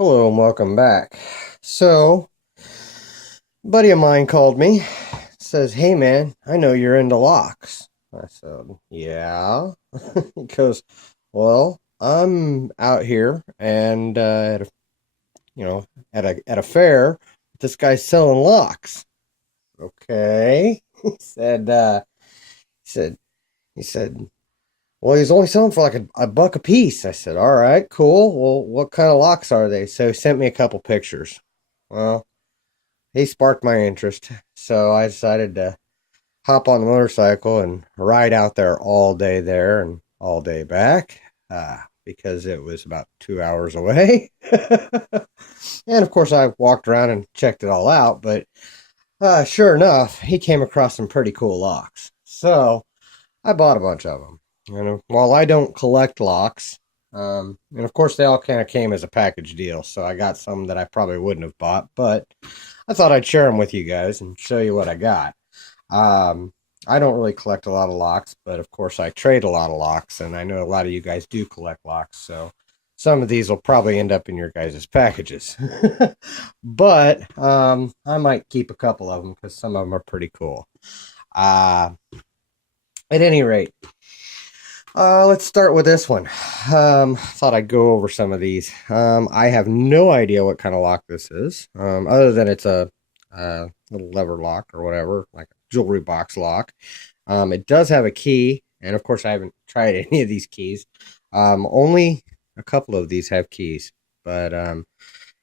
Hello and welcome back. So, a buddy of mine called me, says, "Hey man, I know you're into locks." I said, "Yeah." He goes, "Well, I'm out here and you know, at a fair, this guy's selling locks." Okay. He said, he said, he said, "Well, he's only selling for like a buck a piece." I said, "All right, cool. Well, what kind of locks are they?" So he sent me a couple pictures. Well, he sparked my interest. So I decided to hop on the motorcycle and ride out there all day there and all day back because it was about 2 hours away. And of course, I walked around and checked it all out. But sure enough, he came across some pretty cool locks. So I bought a bunch of them. And while I don't collect locks, and of course, they all kind of came as a package deal. So I got some that I probably wouldn't have bought, but I thought I'd share them with you guys and show you what I got. Um, I don't really collect a lot of locks, but of course I trade a lot of locks, and I know a lot of you guys do collect locks, so some of these will probably end up in your guys' packages. But I might keep a couple of them because some of them are pretty cool. Uh, at any rate, let's start with this one. Thought I'd go over some of these. I have no idea what kind of lock this is, other than it's a little lever lock or whatever, like a jewelry box lock. It does have a key, and of course, I haven't tried any of these keys. Only a couple of these have keys, but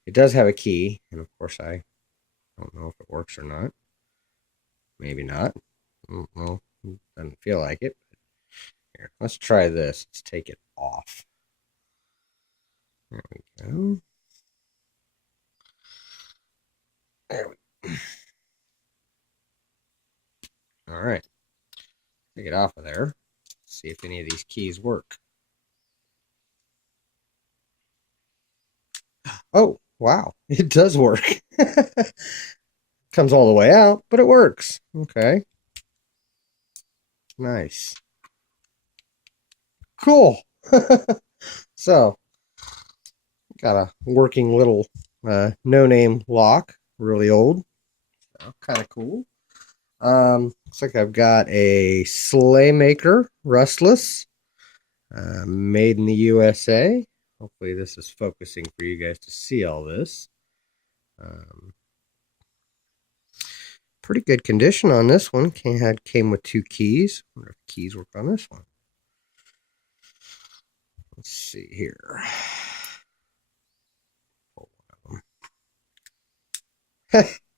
it does have a key, and of course, I don't know if it works or not. Maybe not. Well, doesn't feel like it. Here, let's try this. Let's take it off. There we go. There we All right. Take it off of there. See if any of these keys work. Oh, wow. It does work. Comes all the way out, but it works. Okay. Nice. Cool. So, got a working little no-name lock. Really old. So, kind of cool. Looks like I've got a Slaymaker Rustless, made in the USA. Hopefully this is focusing for you guys to see all this. Um, Pretty good condition on this one. Came with two keys. Wonder if keys work on this one. Let's see here.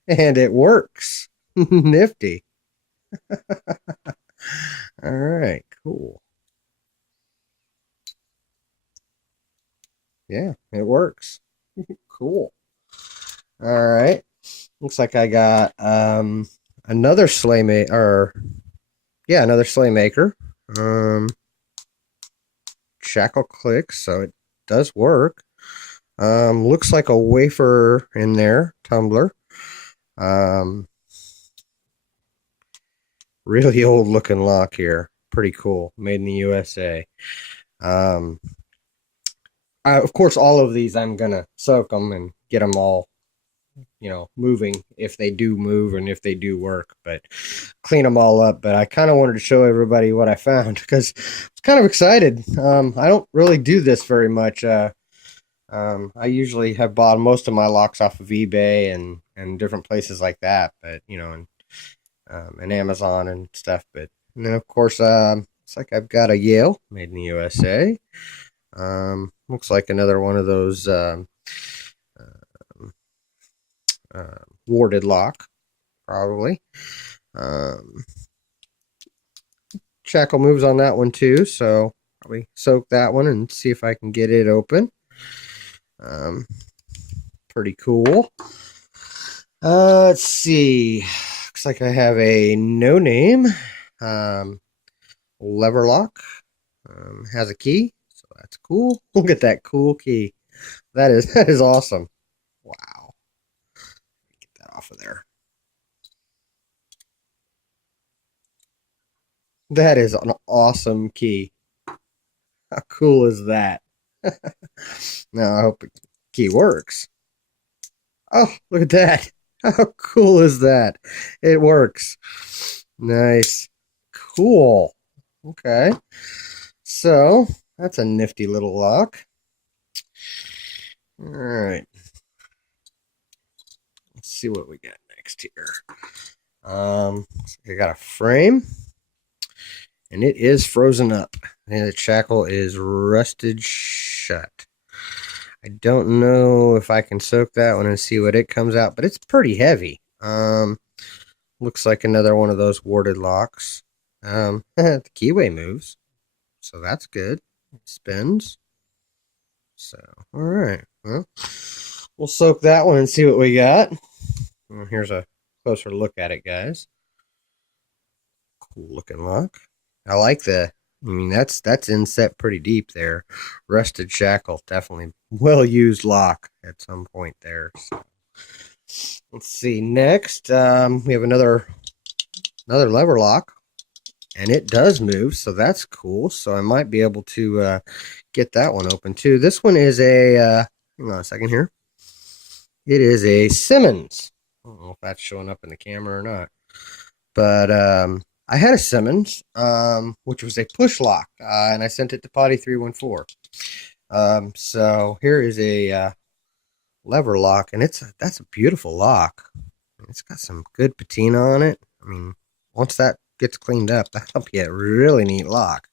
And it works. Nifty. All right, cool. Yeah, it works. Cool. All right. Looks like I got another sleigh maker, or yeah, another sleigh maker. Um Shackle clicks, so it does work. Looks like a wafer in there, tumbler. Um Really old looking lock here. Pretty cool. Made in the USA. Um of course all of these I'm gonna soak them and get them all moving if they do move and if they do work, but clean them all up. But I kind of wanted to show everybody what I found because I was kind of excited. I don't really do this very much. I usually have bought most of my locks off of eBay and different places like that, but and Amazon and stuff. But and then of course, it's like I've got a Yale made in the USA. Looks like another one of those warded lock, probably. Um, Shackle moves on that one too, so probably soak that one and see if I can get it open. Um, Pretty cool. Let's see. Looks like I have a no name um, lever lock. Has a key, so that's cool. Look at that cool key. That is awesome. Wow. Get that off of there. That is an awesome key. How cool is that? Now I hope it key works. Oh, look at that. How cool is that? It works. Nice. Cool. Okay. So, that's a nifty little lock. All right. Let's see what we got next here. I got a frame, and it is frozen up. And the shackle is rusted shut. I don't know if I can soak that one and see what it comes out, but it's pretty heavy. Looks like another one of those warded locks. The keyway moves, so that's good. It spins. So, all right. Well, we'll soak that one and see what we got. Well, here's a closer look at it, guys. Cool looking lock. I like the. I mean, that's inset pretty deep there. Rusted shackle, definitely well used lock at some point there. So, let's see. Next, we have another lever lock, and it does move, so that's cool. So I might be able to get that one open too. This one is a. Hang on a second here. It is a Simmons. I don't know if that's showing up in the camera or not, but I had a Simmons, which was a push lock, and I sent it to Potty 314. So here is a lever lock, and that's a beautiful lock. It's got some good patina on it. I mean, once that gets cleaned up, that'll be a really neat lock.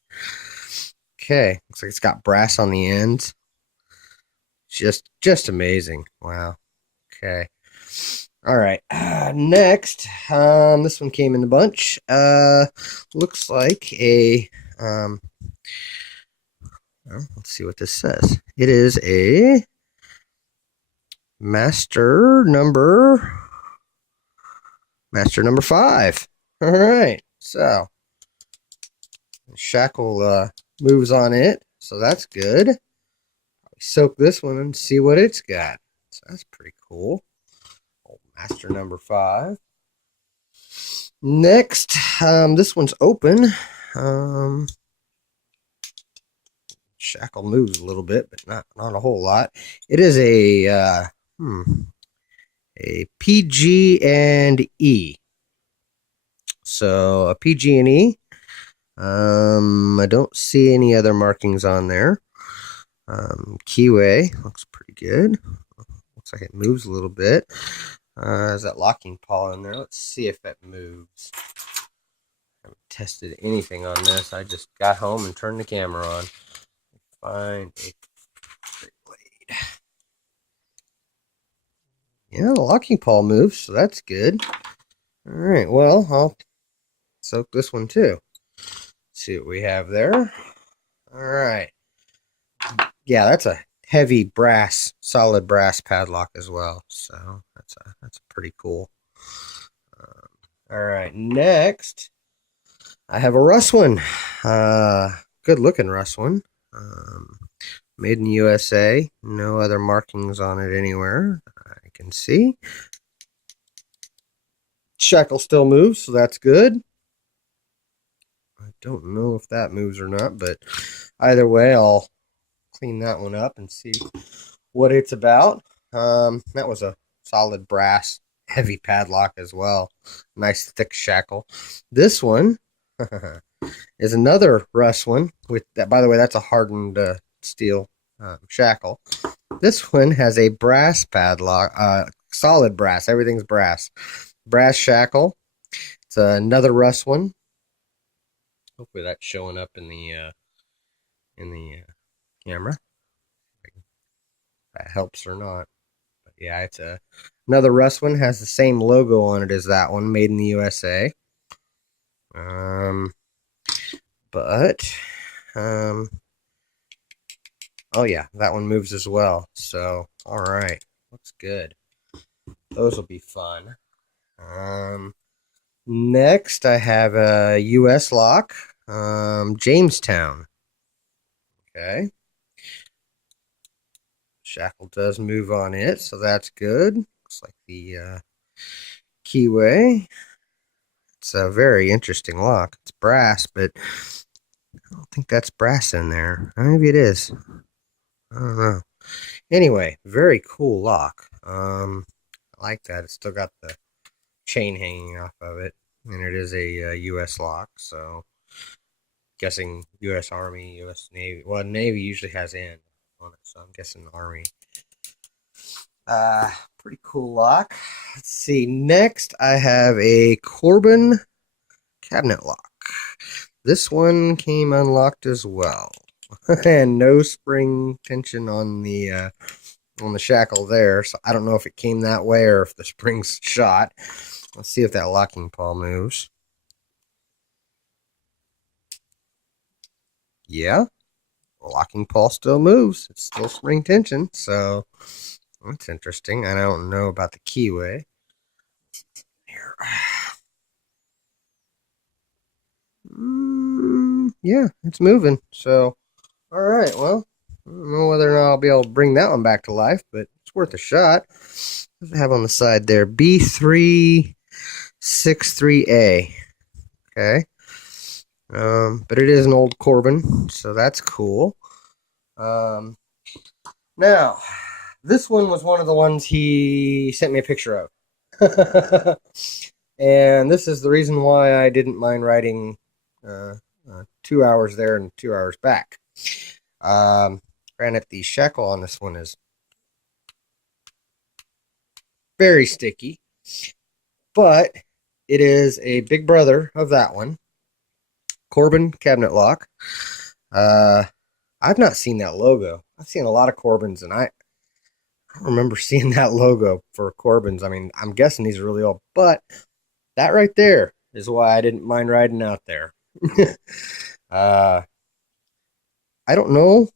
Okay, looks like it's got brass on the ends. Just amazing. Wow. Okay. All right. Next, this one came in a bunch. Looks like a. Well, let's see what this says. It is a master number 5. All right. So shackle moves on it, so that's good. Soak this one and see what it's got. So that's pretty cool. Old master number 5. Next, this one's open. Shackle moves a little bit, but not a whole lot. It is a PG&E. So a PG&E. I don't see any other markings on there. Keyway looks pretty good. Looks like it moves a little bit. There's that locking pawl in there. Let's see if it moves. I haven't tested anything on this. I just got home and turned the camera on. Find a blade. Yeah, the locking pawl moves, so that's good. All right, well, I'll soak this one too. Let's see what we have there. All right. Yeah, that's a heavy brass, solid brass padlock as well. So that's pretty cool. All right, next I have a Russ one. Good looking Russ one. Made in the USA. No other markings on it anywhere I can see. Shackle still moves, so that's good. I don't know if that moves or not, but either way, I'll clean that one up and see what it's about. That was a solid brass, heavy padlock as well. Nice thick shackle. This one is another Russ one. With that, by the way, that's a hardened steel shackle. This one has a brass padlock, solid brass. Everything's brass. Brass shackle. It's another Russ one. Hopefully that's showing up in the camera. If that helps or not. But yeah, it's another Russ one. Has the same logo on it as that one, made in the USA. Oh yeah, that one moves as well. So, all right, looks good. Those will be fun. Next, I have a US lock, Jamestown. Okay. Shackle does move on it, so that's good. Looks like the keyway. It's a very interesting lock. It's brass, but I don't think that's brass in there. Maybe it is. I don't know. anyway, very cool lock. I like that. It's still got the chain hanging off of it, and it is a U.S. lock, so guessing U.S. Army, U.S. Navy. Well, Navy usually has N on it, so I'm guessing Army. Pretty cool lock. Let's see. Next, I have a Corbin cabinet lock. This one came unlocked as well, and no spring tension on the shackle there. So I don't know if it came that way or if the spring's shot. Let's see if that locking paw moves. Yeah, the locking paw still moves. It's still spring tension, so that's interesting. I don't know about the keyway. Here. Yeah, it's moving. So, all right. Well, I don't know whether or not I'll be able to bring that one back to life, but it's worth a shot. What does it have on the side there? B363A. Okay. But it is an old Corbin, so that's cool. Now, this one was one of the ones he sent me a picture of. And this is the reason why I didn't mind riding 2 hours there and 2 hours back. Granted, the shackle on this one is very sticky, but it is a big brother of that one. Corbin cabinet lock. I've not seen that logo. I've seen a lot of Corbins, and I don't remember seeing that logo for Corbins. I mean, I'm guessing these are really old, but that right there is why I didn't mind riding out there. I don't know.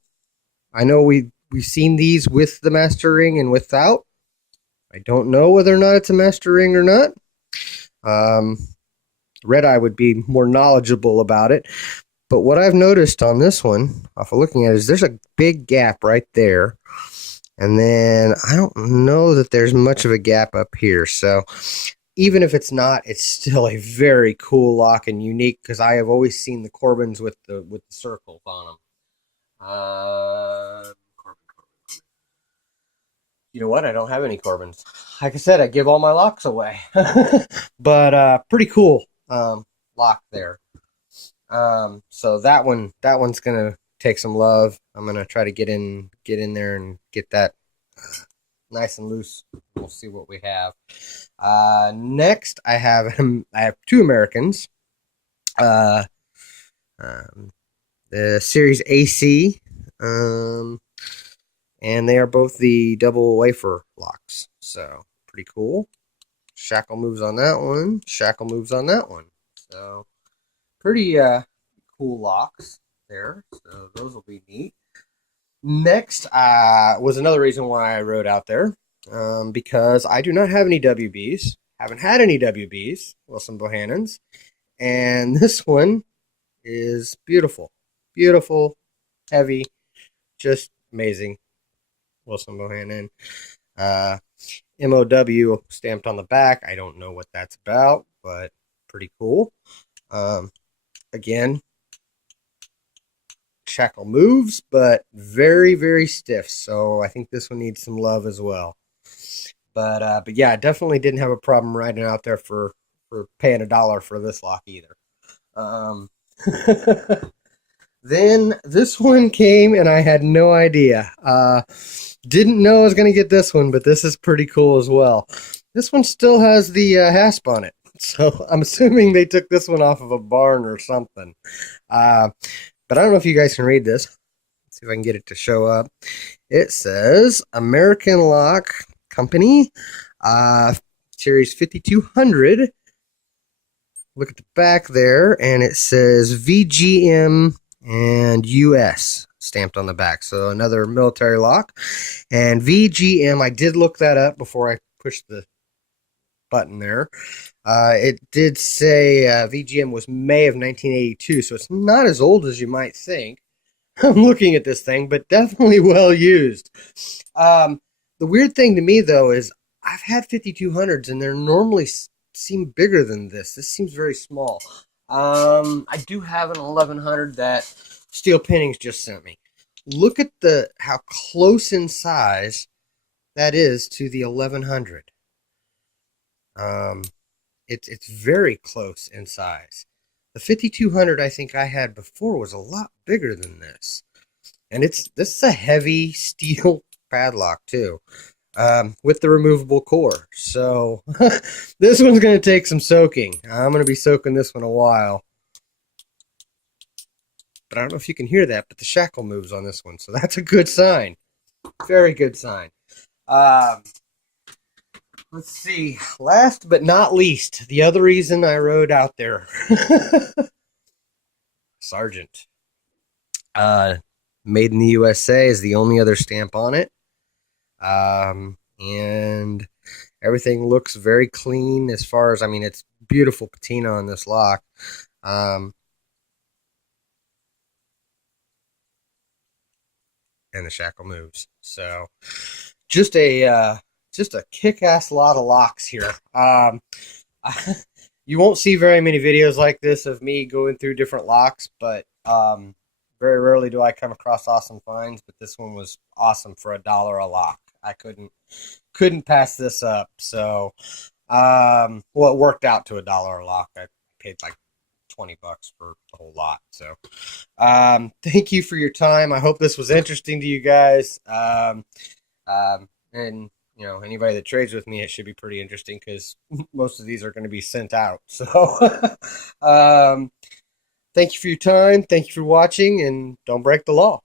I know we've seen these with the master ring and without. I don't know whether or not it's a master ring or not. Red Eye would be more knowledgeable about it. But what I've noticed on this one, off of looking at it, is there's a big gap right there. And then I don't know that there's much of a gap up here. So even if it's not, it's still a very cool lock and unique, because I have always seen the Corbins with the circles on them. You know what? I don't have any Corbins. Like I said, I give all my locks away. But pretty cool lock there. So that one's gonna take some love. I'm gonna try to get in there and get that nice and loose. We'll see what we have. Next, I have two Americans. The Series AC, and they are both the double wafer locks. So pretty cool. Shackle moves on that one. Shackle moves on that one. So pretty cool locks there. So those will be neat. Next was another reason why I rode out there, because I do not have any WBs. Haven't had any WBs, Wilson Bohannons. And this one is beautiful. Beautiful, heavy, just amazing. Wilson Bohannon. MOW stamped on the back. I don't know what that's about, but pretty cool. Again, shackle moves, but very, very stiff. So I think this one needs some love as well. But yeah, I definitely didn't have a problem riding out there for paying $1 for this lock either. Then this one came and I had no idea. Didn't know I was going to get this one, but this is pretty cool as well. This one still has the hasp on it. So I'm assuming they took this one off of a barn or something. But I don't know if you guys can read this. Let's see if I can get it to show up. It says American Lock Company, Series 5200. Look at the back there, and it says VGM and US stamped on the back. So another military lock. And VGM, I did look that up before I pushed the button there. It did say VGM was May of 1982, so it's not as old as you might think. I'm looking at this thing, but definitely well used. The weird thing to me, though, is I've had 5200s, and they're normally seem bigger than this. This seems very small. I do have an 1100 that Steel Pinnings just sent me. look at the how close in size that is to the 1100. Um, it's very close in size. The 5200 I think I had before was a lot bigger than this, and this is a heavy steel padlock too, with the removable core. So this one's going to take some soaking. I'm going to be soaking this one a while. But I don't know if you can hear that, but the shackle moves on this one, so that's a good sign. Very good sign. Um, let's see. Last but not least, the other reason I rode out there, Sergeant. Uh, Made in the USA is the only other stamp on it, and everything looks very clean. As far as, I mean, it's beautiful patina on this lock. Um, and the shackle moves. So just a kick-ass lot of locks here. You won't see very many videos like this of me going through different locks, but very rarely do I come across awesome finds. But this one was awesome for $1 a lock. I couldn't pass this up. So, well, it worked out to $1 a lock. I paid like $20 for the whole lot. So, thank you for your time. I hope this was interesting to you guys. And you know, anybody that trades with me, it should be pretty interesting because most of these are going to be sent out. So, um, thank you for your time. Thank you for watching, and don't break the law.